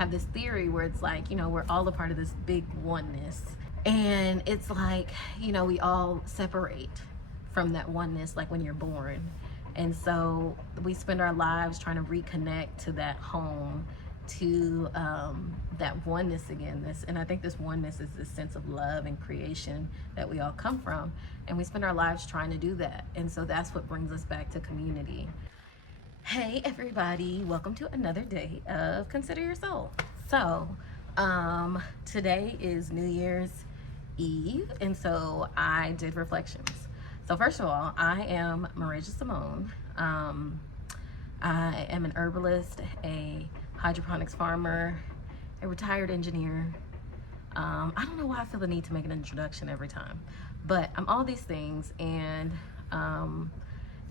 have this theory where it's like, we're all a part of this big oneness. And it's like, we all separate from that oneness, like when you're born. And so we spend our lives trying to reconnect to that home, to that oneness again. And I think this oneness is this sense of love and creation that we all come from. And we spend our lives trying to do that. And so that's what brings us back to community. Hey everybody, welcome to another day of Consider Your Soul. So today is New Year's Eve, and so I did reflections. So first of all, I am Marasia Simone. I am an herbalist, a hydroponics farmer, a retired engineer. I don't know why I feel the need to make an introduction every time, but I'm all these things, and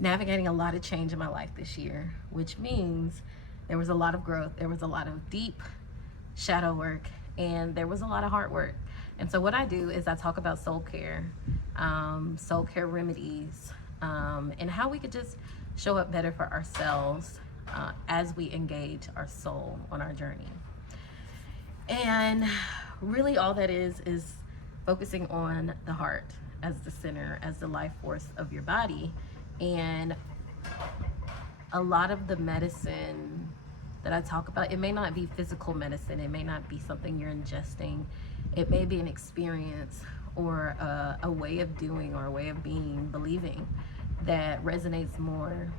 navigating a lot of change in my life this year, which means there was a lot of growth, there was a lot of deep shadow work, and there was a lot of hard work. And so what I do is I talk about soul care remedies, and how we could just show up better for ourselves as we engage our soul on our journey. And really all that is focusing on the heart as the center, as the life force of your body. And a lot of the medicine that I talk about, it may not be physical medicine, it may not be something you're ingesting, it may be an experience or a way of doing or a way of being, believing, that resonates more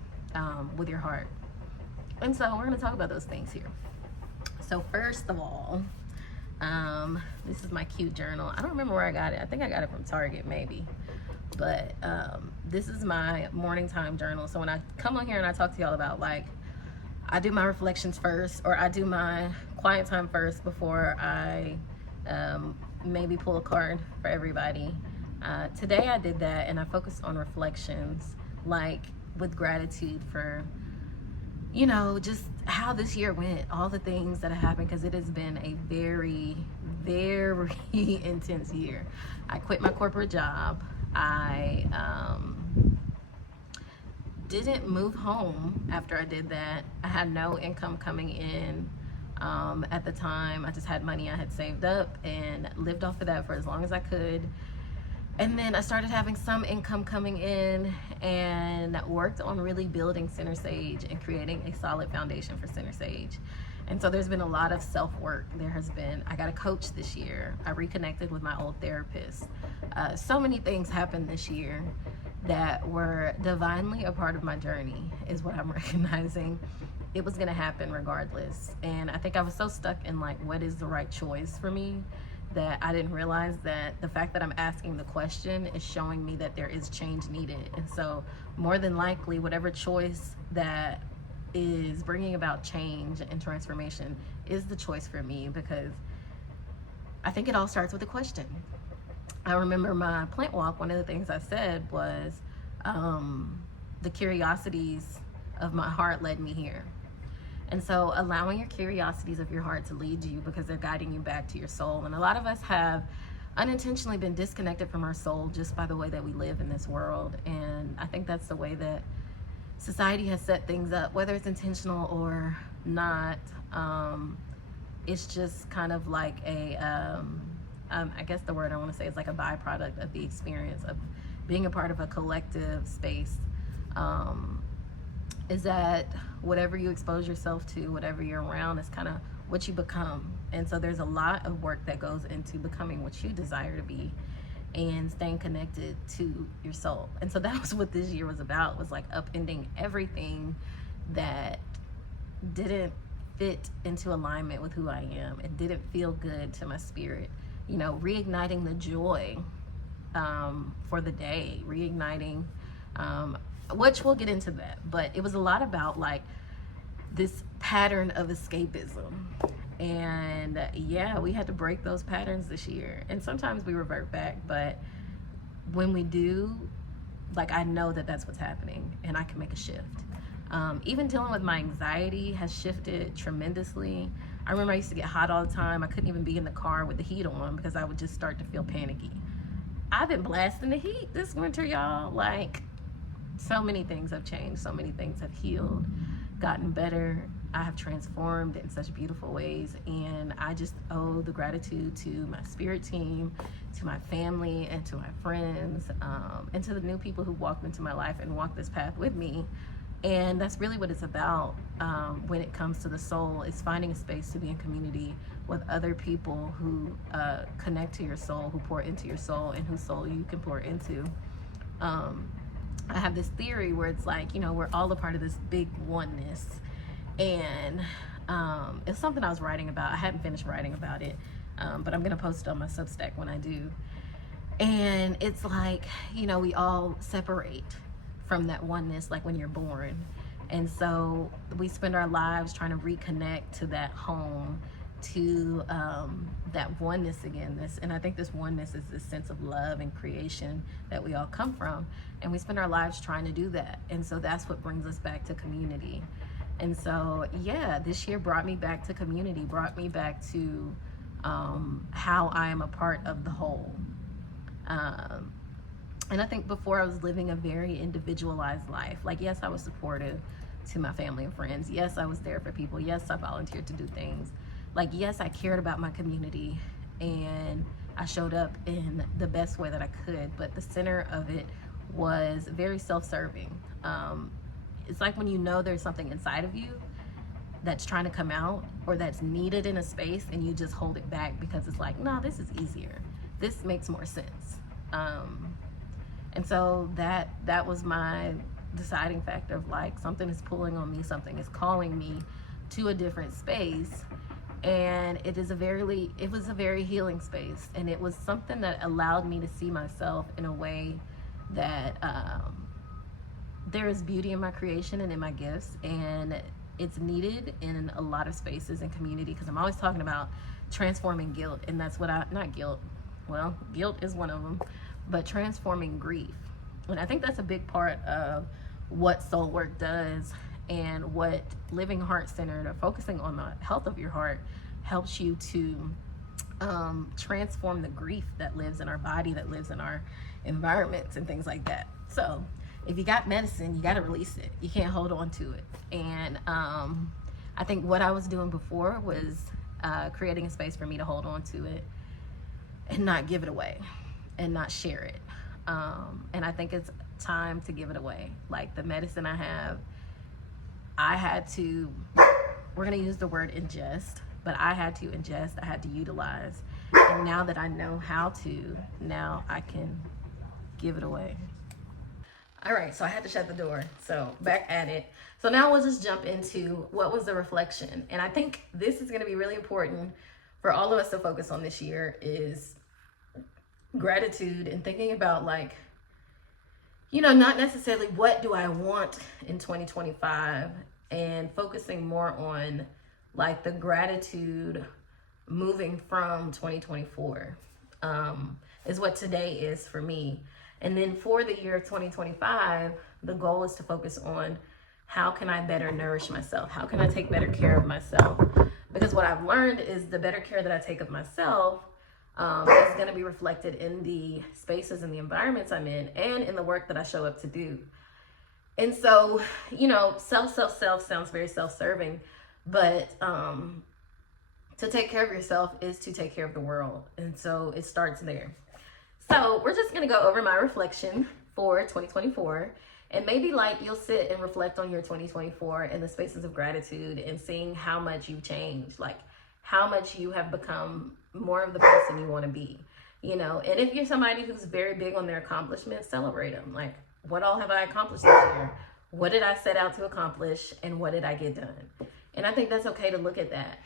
with your heart. And so we're going to talk about those things here. So first of all, this is my cute journal. I don't remember where I got it. I think I got it from Target maybe. But this is my morning time journal. So when I come on here and I talk to y'all about, like, I do my reflections first, or I do my quiet time first before I maybe pull a card for everybody. Today I did that, and I focused on reflections, like with gratitude for, just how this year went, all the things that have happened, because it has been a very, very intense year. I quit my corporate job. I didn't move home after I did that. I had no income coming in at the time. I just had money I had saved up and lived off of that for as long as I could. And then I started having some income coming in and worked on really building Center Sage and creating a solid foundation for Center Sage. And so there's been a lot of self-work. I got a coach this year. I reconnected with my old therapist. So many things happened this year that were divinely a part of my journey, is what I'm recognizing. It was gonna happen regardless. And I think I was so stuck in, like, what is the right choice for me, that I didn't realize that the fact that I'm asking the question is showing me that there is change needed. And so more than likely, whatever choice that is bringing about change and transformation is the choice for me, because I think it all starts with a question. I remember my plant walk, one of the things I said was, the curiosities of my heart led me here. And so allowing your curiosities of your heart to lead you, because they're guiding you back to your soul. And a lot of us have unintentionally been disconnected from our soul just by the way that we live in this world. And I think that's the way that society has set things up, whether it's intentional or not. It's just kind of like I guess the word I want to say is like a byproduct of the experience of being a part of a collective space. Is that whatever you expose yourself to, whatever you're around, is kind of what you become. And so there's a lot of work that goes into becoming what you desire to be and staying connected to your soul. And so that was what this year was about, was like upending everything that didn't fit into alignment with who I am. It didn't feel good to my spirit. Reigniting the joy for the day, reigniting, which we'll get into that. But it was a lot about, like, this pattern of escapism. And yeah, we had to break those patterns this year. And sometimes we revert back, but when we do, like, I know that that's what's happening and I can make a shift. Even dealing with my anxiety has shifted tremendously. I remember I used to get hot all the time. I couldn't even be in the car with the heat on because I would just start to feel panicky. I've been blasting the heat this winter, y'all. Like, so many things have changed. So many things have healed, gotten better. I have transformed in such beautiful ways. And I just owe the gratitude to my spirit team, to my family, and to my friends, and to the new people who walked into my life and walked this path with me. And that's really what it's about when it comes to the soul, is finding a space to be in community with other people who connect to your soul, who pour into your soul, and whose soul you can pour into. I have this theory where it's like, you know, we're all a part of this big oneness. And it's something I was writing about. I hadn't finished writing about it, but I'm going to post it on my Substack when I do. And it's like, you know, we all separate from that oneness, like when you're born. And so we spend our lives trying to reconnect to that home, to that oneness again. And I think this oneness is this sense of love and creation that we all come from. And we spend our lives trying to do that. And so that's what brings us back to community. And so, yeah, this year brought me back to community, brought me back to how I am a part of the whole. And I think before I was living a very individualized life. Like, yes, I was supportive to my family and friends. Yes, I was there for people. Yes, I volunteered to do things. Like, yes, I cared about my community and I showed up in the best way that I could. But the center of it was very self-serving. It's like when you know there's something inside of you that's trying to come out or that's needed in a space and you just hold it back because it's like, no, this is easier. This makes more sense. And so that was my deciding factor of like, something is pulling on me, something is calling me to a different space. And it was a very healing space. And it was something that allowed me to see myself in a way that there is beauty in my creation and in my gifts, and it's needed in a lot of spaces and community, because I'm always talking about transforming guilt, and that's what guilt is one of them, but transforming grief. And I think that's a big part of what soul work does, and what living heart-centered or focusing on the health of your heart helps you to transform the grief that lives in our body, that lives in our environments and things like that. So if you got medicine, you got to release it. You can't hold on to it. And I think what I was doing before was creating a space for me to hold on to it and not give it away and not share it. And I think it's time to give it away. Like the medicine I have, I had to, we're going to use the word ingest, but I had to ingest, I had to utilize. And now that I know how to, now I can give it away. All right, so I had to shut the door. So back at it. So now we'll just jump into what was the reflection. And I think this is going to be really important for all of us to focus on this year, is gratitude and thinking about, like, you know, not necessarily what do I want in 2025, and focusing more on like the gratitude moving from 2024 is what today is for me. And then for the year of 2025, the goal is to focus on how can I better nourish myself? How can I take better care of myself? Because what I've learned is the better care that I take of myself is going to be reflected in the spaces and the environments I'm in, and in the work that I show up to do. And so, you know, self sounds very self-serving, but to take care of yourself is to take care of the world. And so it starts there. So we're just going to go over my reflection for 2024, and maybe like you'll sit and reflect on your 2024 in the spaces of gratitude and seeing how much you've changed, like how much you have become more of the person you want to be, you know. And if you're somebody who's very big on their accomplishments, celebrate them. Like, what all have I accomplished this year? What did I set out to accomplish, and what did I get done? And I think that's okay to look at that.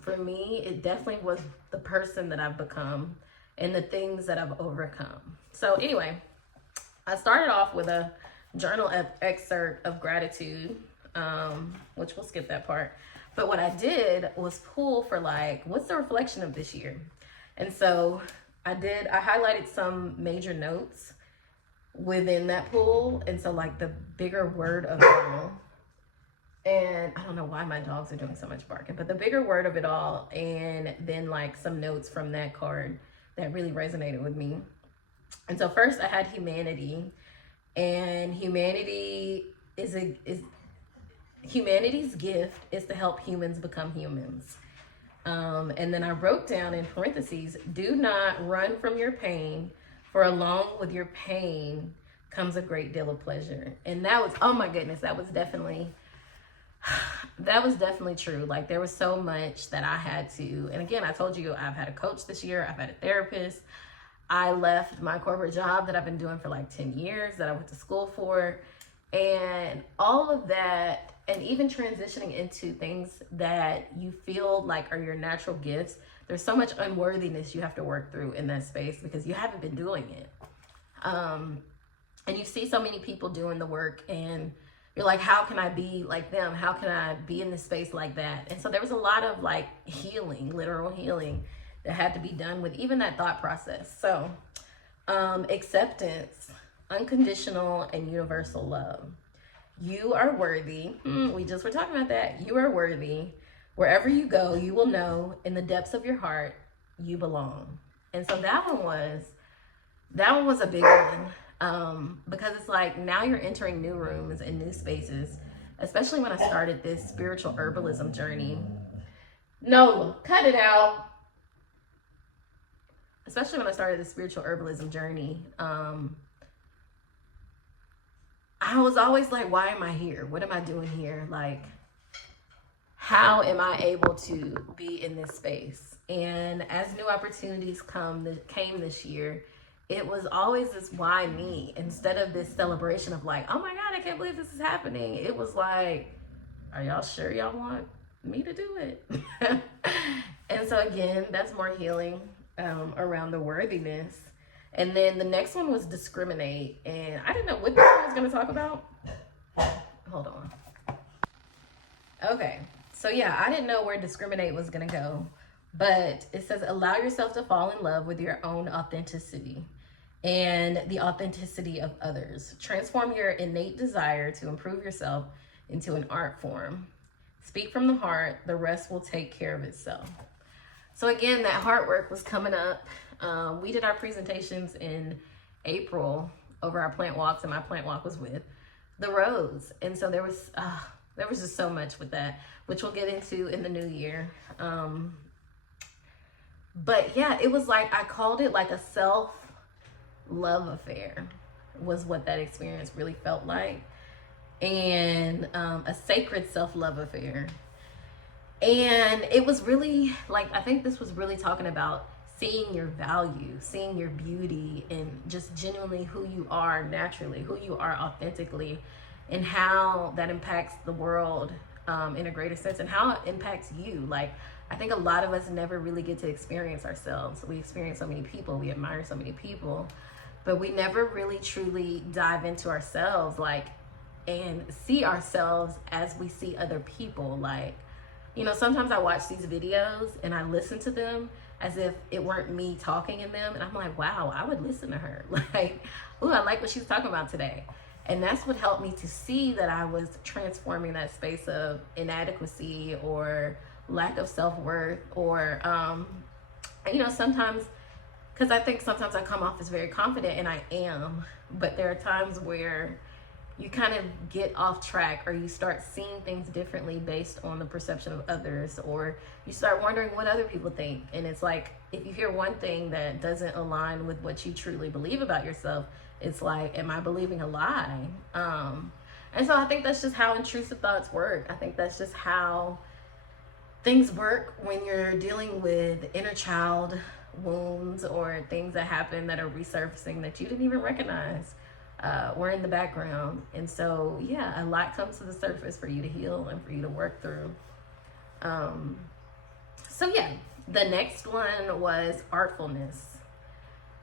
For me, it definitely was the person that I've become and the things that I've overcome. So anyway, I started off with a journal excerpt of gratitude, which we'll skip that part. But what I did was pull for like, what's the reflection of this year? And so I highlighted some major notes within that pool. And so like the bigger word of it all, and I don't know why my dogs are doing so much barking, but the bigger word of it all, and then like some notes from that card that really resonated with me. And so first I had humanity, and humanity is humanity's gift is to help humans become humans. And then I wrote down in parentheses, do not run from your pain, for along with your pain comes a great deal of pleasure. And that was, oh my goodness, that was definitely true. Like, there was so much that I had to, and again, I told you, I've had a coach this year, I've had a therapist. I left my corporate job that I've been doing for like 10 years, that I went to school for, and all of that, and even transitioning into things that you feel like are your natural gifts. There's so much unworthiness you have to work through in that space because you haven't been doing it. And you see so many people doing the work, and you're like, how can I be like them? How can I be in this space like that? And so there was a lot of like healing, literal healing, that had to be done with even that thought process. So acceptance, unconditional and universal love. You are worthy. We just were talking about that. You are worthy. Wherever you go, you will know in the depths of your heart you belong. And so that one was a big one, because it's like now you're entering new rooms and new spaces, especially when I started this spiritual herbalism journey. No, cut it out. Especially when I started the spiritual herbalism journey, I was always like, why am I here? What am I doing here? Like, how am I able to be in this space? And as new opportunities came this year, it was always this why me, instead of this celebration of like, oh my God, I can't believe this is happening. It was like, are y'all sure y'all want me to do it? And so again, that's more healing around the worthiness. And then the next one was discriminate. And I didn't know what this one was going to talk about. Hold on. Okay. So yeah, I didn't know where discriminate was going to go. But it says, allow yourself to fall in love with your own authenticity and the authenticity of others. Transform your innate desire to improve yourself into an art form. Speak from the heart. The rest will take care of itself. So again, that heart work was coming up. We did our presentations in April over our plant walks, and my plant walk was with the Rose. And so there was just so much with that, which we'll get into in the new year. But yeah, it was like, I called it like a self-love affair was what that experience really felt like. And a sacred self-love affair. And it was really like, I think this was really talking about seeing your value, seeing your beauty, and just genuinely who you are naturally, who you are authentically, and how that impacts the world in a greater sense, and how it impacts you. Like, I think a lot of us never really get to experience ourselves. We experience so many people, we admire so many people, but we never really truly dive into ourselves, like, and see ourselves as we see other people. Like, you know, sometimes I watch these videos and I listen to them as if it weren't me talking in them. And I'm like, wow, I would listen to her. Like, ooh, I like what she's talking about today. And that's what helped me to see that I was transforming that space of inadequacy or lack of self-worth, or, you know, sometimes, because I think sometimes I come off as very confident, and I am, but there are times where you kind of get off track, or you start seeing things differently based on the perception of others, or you start wondering what other people think. And it's like, if you hear one thing that doesn't align with what you truly believe about yourself, it's like, am I believing a lie? And so I think that's just how intrusive thoughts work. I think that's just how things work when you're dealing with inner child wounds, or things that happen that are resurfacing that you didn't even recognize were in the background. And so, yeah, a lot comes to the surface for you to heal and for you to work through. So yeah, the next one was artfulness.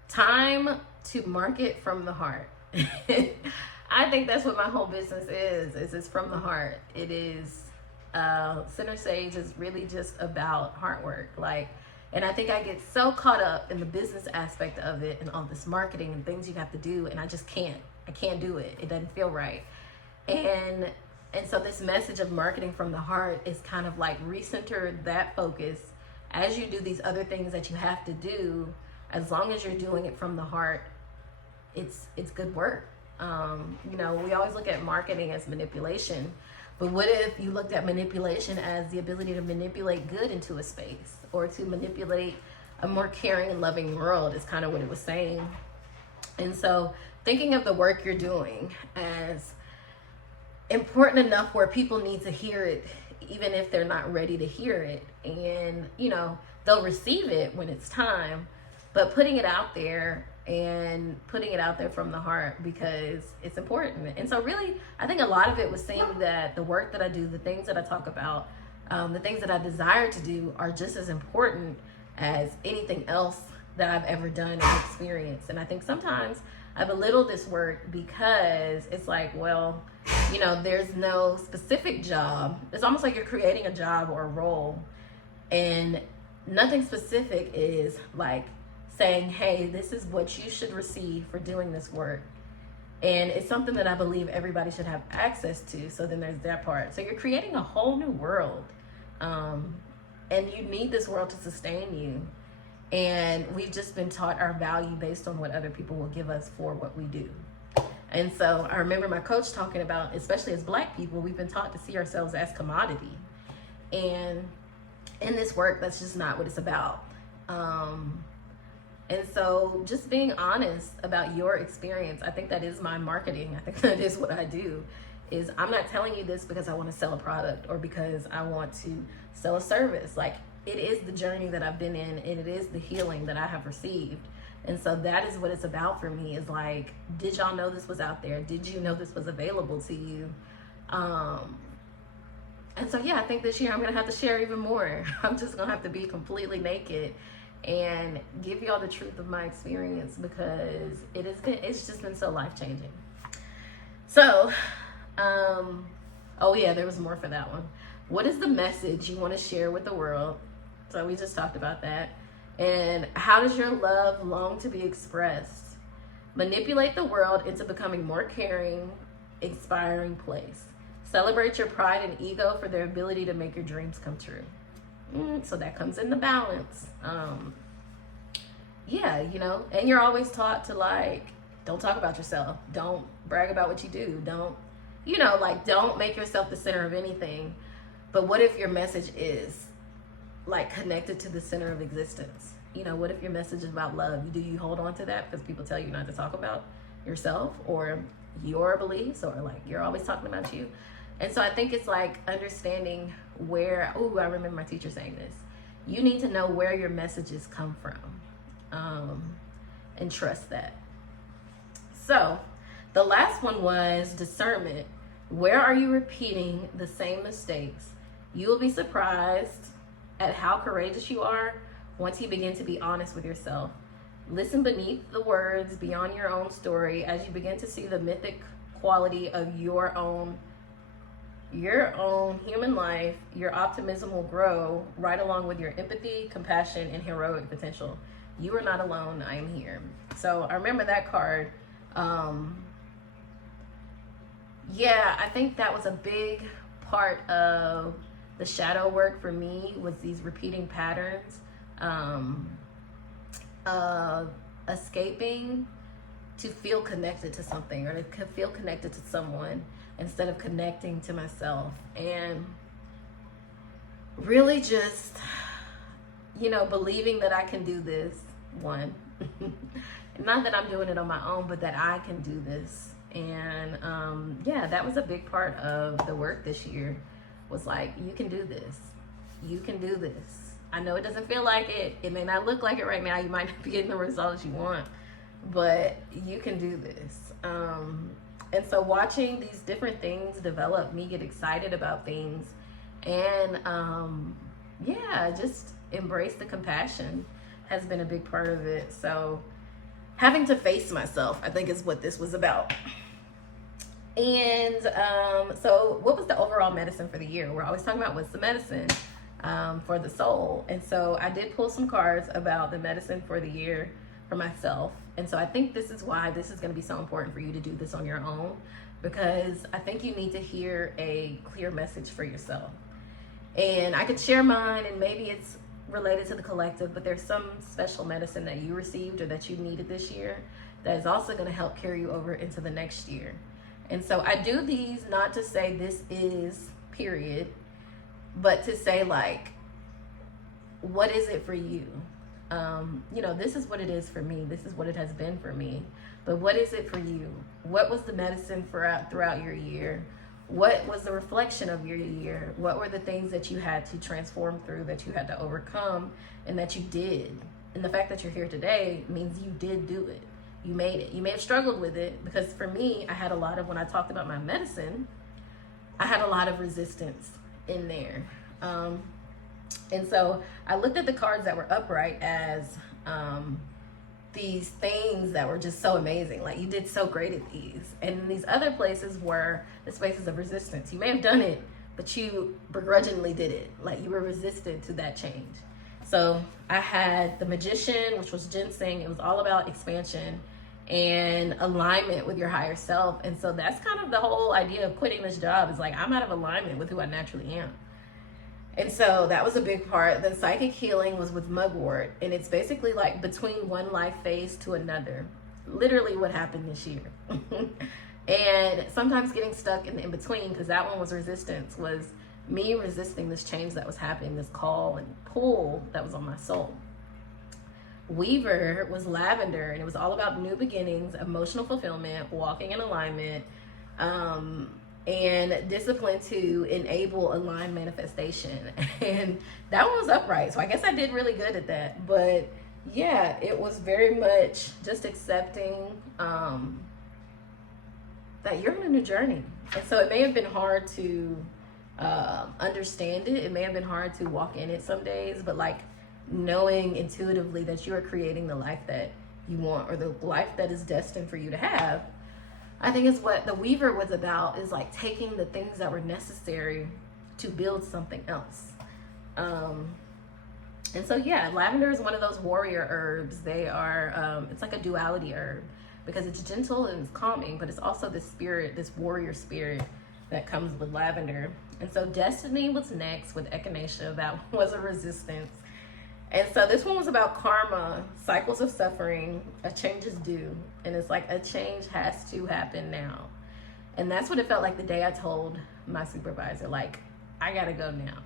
Time to market from the heart. I think that's what my whole business is it's from the heart. It is, Center Sage is really just about heart work. Like, and I think I get so caught up in the business aspect of it and all this marketing and things you have to do, and I just can't. I can't do it. It doesn't feel right. And so this message of marketing from the heart is kind of like recenter that focus as you do these other things that you have to do. As long as you're doing it from the heart, it's good work. You know, we always look at marketing as manipulation, But what if you looked at manipulation as the ability to manipulate good into a space, or to manipulate a more caring and loving world, is kind of what it was saying. And so thinking of the work you're doing as important enough where people need to hear it, even if they're not ready to hear it. And, you know, they'll receive it when it's time, but putting it out there and putting it out there from the heart, because it's important. And so really, I think a lot of it was saying that the work that I do, the things that I talk about, the things that I desire to do are just as important as anything else that I've ever done and experienced. And I think sometimes I belittle this work because it's like, well, you know, there's no specific job. It's almost like you're creating a job or a role, and nothing specific is like saying, hey, this is what you should receive for doing this work. And it's something that I believe everybody should have access to. So then there's that part. So you're creating a whole new world. And you need this world to sustain you. And we've just been taught our value based on what other people will give us for what we do. And so I remember my coach talking about, especially as Black people, we've been taught to see ourselves as commodity. And in this work, that's just not what it's about. And so just being honest about your experience, I think that is my marketing. I think that is what I do. Is I'm not telling you this because I want to sell a product or because I want to sell a service. Like, it is the journey that I've been in, and it is the healing that I have received. And so that is what it's about for me, is like, did y'all know this was out there? Did you know this was available to you? And so, yeah, I think this year I'm going to have to share even more. I'm just going to have to be completely naked and give y'all the truth of my experience, because it's just been so life-changing. So, oh yeah, there was more for that one. What is the message you want to share with the world? So we just talked about that. And how does your love long to be expressed? Manipulate the world into becoming more caring, inspiring place. Celebrate your pride and ego for their ability to make your dreams come true. So that comes into balance. Yeah, you know, and you're always taught to, like, don't talk about yourself. Don't brag about what you do. Don't, you know, like, don't make yourself the center of anything. But what if your message is, like, connected to the center of existence? You know, what if your message is about love? Do you hold on to that because people tell you not to talk about yourself or your beliefs, or like you're always talking about you? And so I think it's like understanding where, I remember my teacher saying this, you need to know where your messages come from, and trust that. So the last one was discernment. Where are you repeating the same mistakes? You will be surprised at how courageous you are once you begin to be honest with yourself. Listen beneath the words, beyond your own story, as you begin to see the mythic quality of your own human life. Your optimism will grow right along with your empathy, compassion, and heroic potential. You are not alone. I am here. So I remember that card. Yeah, I think that was a big part of the shadow work for me, was these repeating patterns of escaping to feel connected to something, or to feel connected to someone instead of connecting to myself. And really just, you know, believing that I can do this, one. Not that I'm doing it on my own, but that I can do this. And yeah, that was a big part of the work this year, was like, you can do this. You can do this. I know it doesn't feel like it. It may not look like it right now. You might not be getting the results you want, but you can do this. And so watching these different things develop, me get excited about things, and yeah, just embrace the compassion has been a big part of it. So having to face myself, I think, is what this was about. And so what was the overall medicine for the year? We're always talking about what's the medicine for the soul. And so I did pull some cards about the medicine for the year for myself. And so I think this is why this is going to be so important for you to do this on your own, because I think you need to hear a clear message for yourself. And I could share mine, and maybe it's related to the collective, but there's some special medicine that you received or that you needed this year that is also going to help carry you over into the next year. And so I do these not to say this is period, but to say like, what is it for you? This is what it is for me. This is what it has been for me. But what is it for you? What was the medicine throughout your year? What was the reflection of your year? What were the things that you had to transform through, that you had to overcome, and that you did? And the fact that you're here today means you did do it. You made it. You may have struggled with it, because for me, I had a lot of, when I talked about my medicine, I had a lot of resistance in there. And so I looked at the cards that were upright as these things that were just so amazing. Like, you did so great at these. And these other places were the spaces of resistance. You may have done it, but you begrudgingly did it. Like, you were resistant to that change. So I had the Magician, which was ginseng. It was all about expansion and alignment with your higher self. And so that's kind of the whole idea of quitting this job, is like, I'm out of alignment with who I naturally am. And so that was a big part. Then psychic healing was with mugwort. And it's basically like between one life phase to another. Literally what happened this year. And sometimes getting stuck in between, because that one was resistance, was me resisting this change that was happening, this call and pull that was on my soul. Weaver was lavender, and it was all about new beginnings, emotional fulfillment, walking in alignment, and discipline to enable aligned manifestation. And that one was upright, so I guess I did really good at that. But yeah, it was very much just accepting that you're on a new journey. And so it may have been hard to understand it. It may have been hard to walk in it some days, but like knowing intuitively that you are creating the life that you want, or the life that is destined for you to have, I think is what the Weaver was about, is like taking the things that were necessary to build something else. And so, yeah, lavender is one of those warrior herbs. They are, it's like a duality herb, because it's gentle and it's calming, but it's also this spirit, this warrior spirit that comes with lavender. And so Destiny was next with echinacea. That was a resistance. And so this one was about karma, cycles of suffering, a change is due. And it's like, a change has to happen now. And that's what it felt like the day I told my supervisor, like, I gotta go now.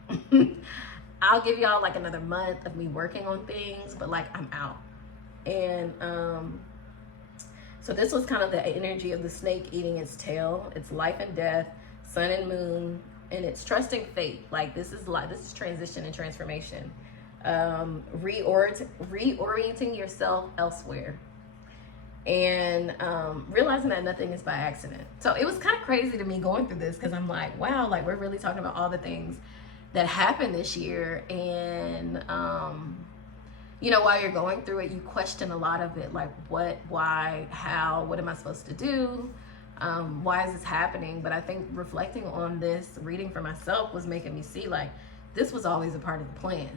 I'll give y'all like another month of me working on things, but like, I'm out. And so this was kind of the energy of the snake eating its tail. It's life and death, sun and moon, and it's trusting fate. Like, this is transition and transformation. Reorienting yourself elsewhere, and realizing that nothing is by accident. So it was kind of crazy to me going through this, because I'm like, wow, like, we're really talking about all the things that happened this year. And while you're going through it, you question a lot of it, like what, why, how, what am I supposed to do, why is this happening? But I think reflecting on this, reading for myself, was making me see like this was always a part of the plan.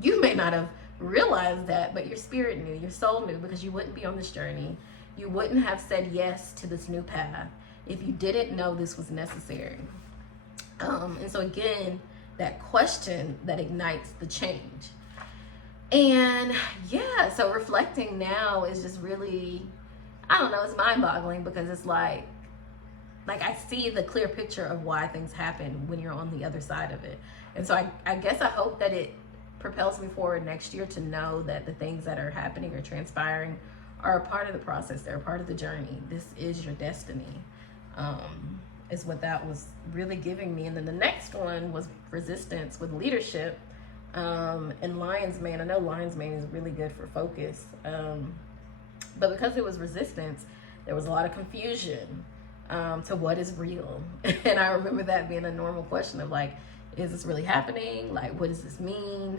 You may not have realized that, but your spirit knew, your soul knew, because you wouldn't be on this journey. You wouldn't have said yes to this new path if you didn't know this was necessary. And so again, that question that ignites the change. And yeah, so reflecting now is just really, I don't know, it's mind-boggling, because it's like I see the clear picture of why things happen when you're on the other side of it. And so I guess I hope that it propels me forward next year to know that the things that are happening or transpiring are a part of the process. They're a part of the journey. This is your destiny, is what that was really giving me. And then the next one was resistance with leadership, and Lion's Mane. I know Lion's Mane is really good for focus. But because it was resistance, there was a lot of confusion to what is real. And I remember that being a normal question of like, is this really happening? Like, what does this mean?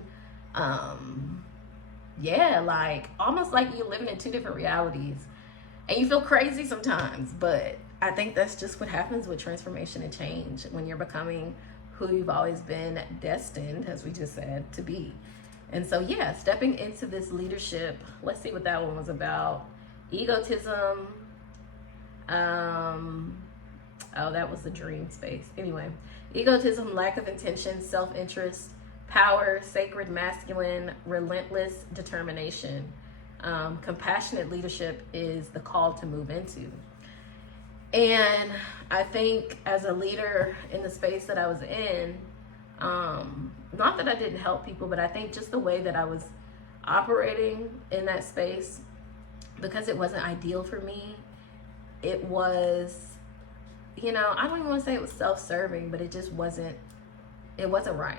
Yeah, like almost like you're living in two different realities, and you feel crazy sometimes. But I think that's just what happens with transformation and change when you're becoming who you've always been destined, as we just said, to be. And so, yeah, stepping into this leadership, let's see what that one was about. Egotism. Oh, that was the dream space. Anyway, egotism, lack of intention, self-interest, power, sacred masculine, relentless determination. Compassionate leadership is the call to move into. And I think as a leader in the space that I was in, not that I didn't help people, but I think just the way that I was operating in that space, because it wasn't ideal for me, it was, I don't even want to say it was self-serving, but it just wasn't right.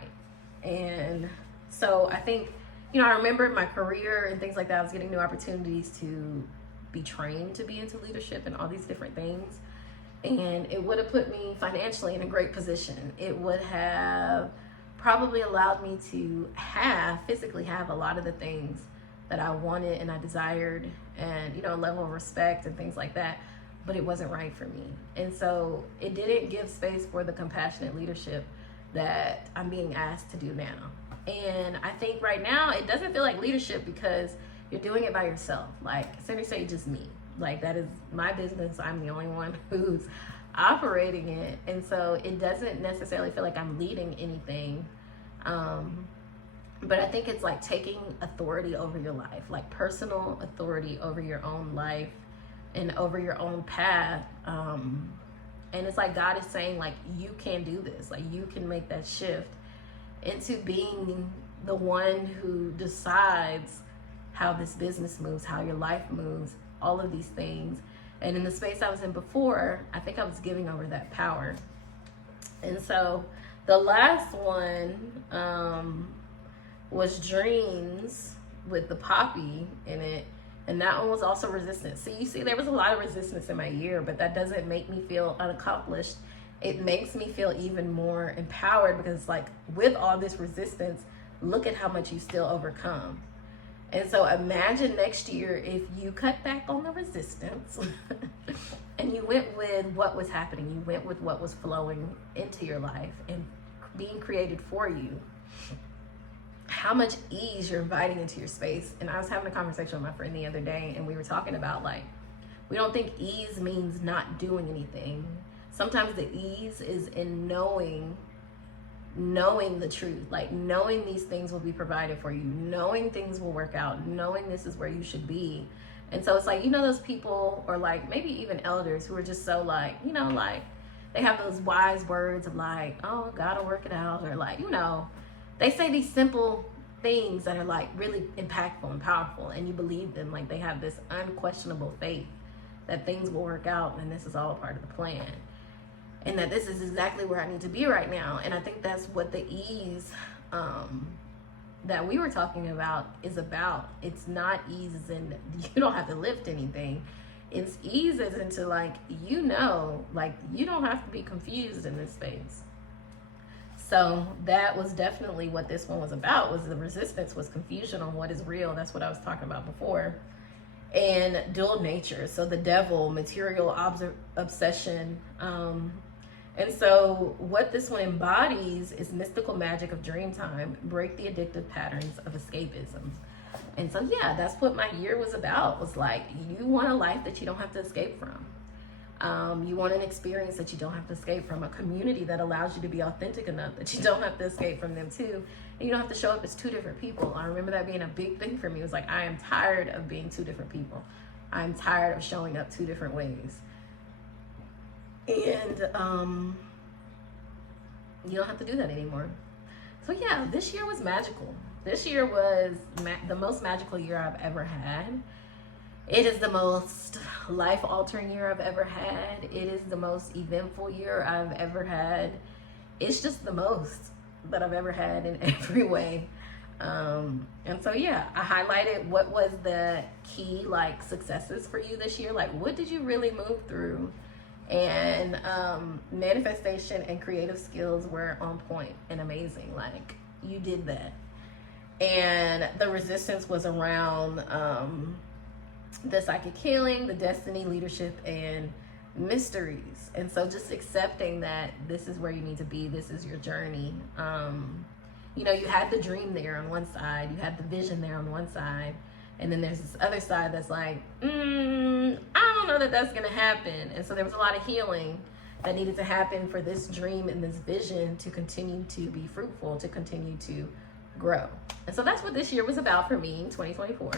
And so I think, I remember my career and things like that, I was getting new opportunities to be trained to be into leadership and all these different things. And it would have put me financially in a great position. It would have probably allowed me to physically have a lot of the things that I wanted and I desired, and, a level of respect and things like that, but it wasn't right for me. And so it didn't give space for the compassionate leadership that I'm being asked to do now. And I think right now it doesn't feel like leadership because you're doing it by yourself. Like, center stage is me. Like, that is my business. I'm the only one who's operating it. And so it doesn't necessarily feel like I'm leading anything. But I think it's like taking authority over your life, like personal authority over your own life and over your own path. And it's like God is saying, like, you can do this. Like, you can make that shift into being the one who decides how this business moves, how your life moves, all of these things. And in the space I was in before, I think I was giving over that power. And so the last one was Dreams with the poppy in it. And that one was also resistance. So you see, there was a lot of resistance in my year, but that doesn't make me feel unaccomplished. It makes me feel even more empowered, because like, with all this resistance, look at how much you still overcome. And so imagine next year if you cut back on the resistance and you went with what was happening. You went with what was flowing into your life and being created for you. How much ease you're inviting into your space. And I was having a conversation with my friend the other day, and we were talking about, like, we don't think ease means not doing anything. Sometimes the ease is in knowing the truth, like knowing these things will be provided for you, knowing things will work out, knowing this is where you should be. And so it's like, those people, or like maybe even elders, who are just so like, like they have those wise words of like, oh, God will work it out, or like, they say these simple things that are like really impactful and powerful, and you believe them. Like, they have this unquestionable faith that things will work out and this is all a part of the plan, and that this is exactly where I need to be right now. And I think that's what the ease that we were talking about is about. It's not ease as in you don't have to lift anything. It's ease as into like, like you don't have to be confused in this space. So that was definitely what this one was about, was the resistance, was confusion on what is real. That's what I was talking about before. And dual nature. So the devil, material obsession. And so what this one embodies is mystical magic of dream time, break the addictive patterns of escapism. And so, yeah, that's what my year was about, was like, you want a life that you don't have to escape from. You want an experience that you don't have to escape from, a community that allows you to be authentic enough that you don't have to escape from them too. And you don't have to show up as two different people. I remember that being a big thing for me. It was like, I am tired of being two different people. I'm tired of showing up two different ways. And you don't have to do that anymore. So yeah, this year was magical. This year was the most magical year I've ever had. It is the most life-altering year I've ever had. It is the most eventful year I've ever had. It's just the most that I've ever had in every way. And so yeah, I highlighted what was the key like successes for you this year. Like, what did you really move through? And manifestation and creative skills were on point and amazing. Like, you did that. And the resistance was around the psychic healing, the destiny, leadership, and mysteries. And so just accepting that this is where you need to be, this is your journey. You had the dream there on one side, you had the vision there on one side, and then there's this other side that's like, I don't know that that's gonna happen. And so there was a lot of healing that needed to happen for this dream and this vision to continue to be fruitful, to continue to grow. And so that's what this year was about for me, 2024.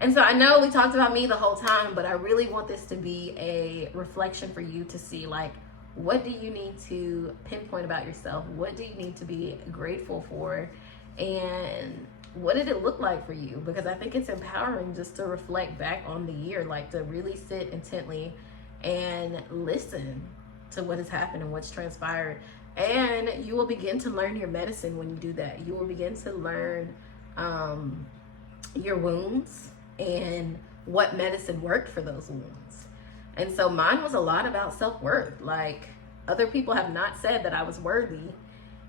And so I know we talked about me the whole time, but I really want this to be a reflection for you to see, like, what do you need to pinpoint about yourself? What do you need to be grateful for? And what did it look like for you? Because I think it's empowering just to reflect back on the year, like to really sit intently and listen to what has happened and what's transpired. And you will begin to learn your medicine when you do that. You will begin to learn your wounds and what medicine worked for those wounds. And so mine was a lot about self-worth. Like, other people have not said that I was worthy,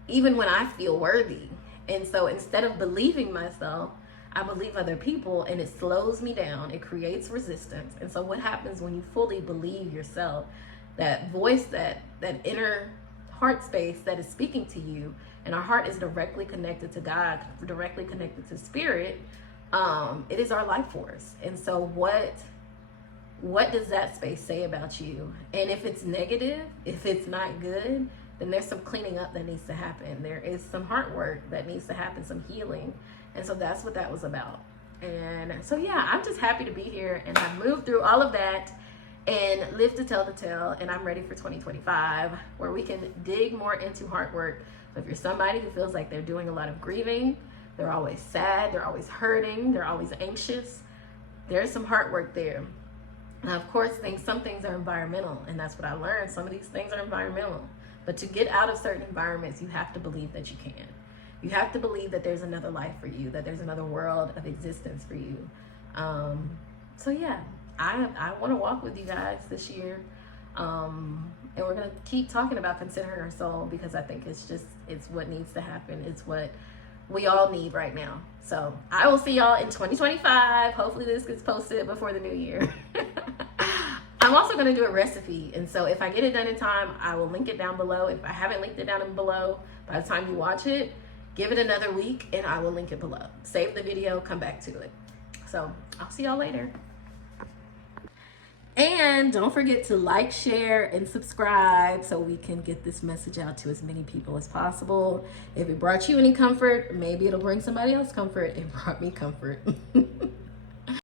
even when I feel worthy. And so instead of believing myself, I believe other people, and it slows me down. It creates resistance. And so what happens when you fully believe yourself, that voice, that inner heart space that is speaking to you, and our heart is directly connected to God, directly connected to spirit, it is our life force. And so what does that space say about you? And if it's negative, if it's not good, then there's some cleaning up that needs to happen. There is some heart work that needs to happen, some healing. And so that's what that was about. And so, yeah, I'm just happy to be here, and I've moved through all of that and live to tell the tale. And I'm ready for 2025, where we can dig more into heart work. So if you're somebody who feels like they're doing a lot of grieving, they're always sad, they're always hurting, they're always anxious, there's some heart work there. Now, of course, some things are environmental, and that's what I learned. Some of these things are environmental. But to get out of certain environments, you have to believe that you can. You have to believe that there's another life for you, that there's another world of existence for you. So yeah, I want to walk with you guys this year. And we're going to keep talking about considering our soul, because I think it's what needs to happen. It's what we all need right now. So I will see y'all in 2025. Hopefully this gets posted before the new year. I'm also going to do a recipe, and so if I get it done in time, I will link it down below. If I haven't linked it down below, by the time you watch it, give it another week and I will link it below. Save the video, come back to it. So I'll see y'all later. And don't forget to like, share, and subscribe so we can get this message out to as many people as possible. If it brought you any comfort, maybe it'll bring somebody else comfort. It brought me comfort.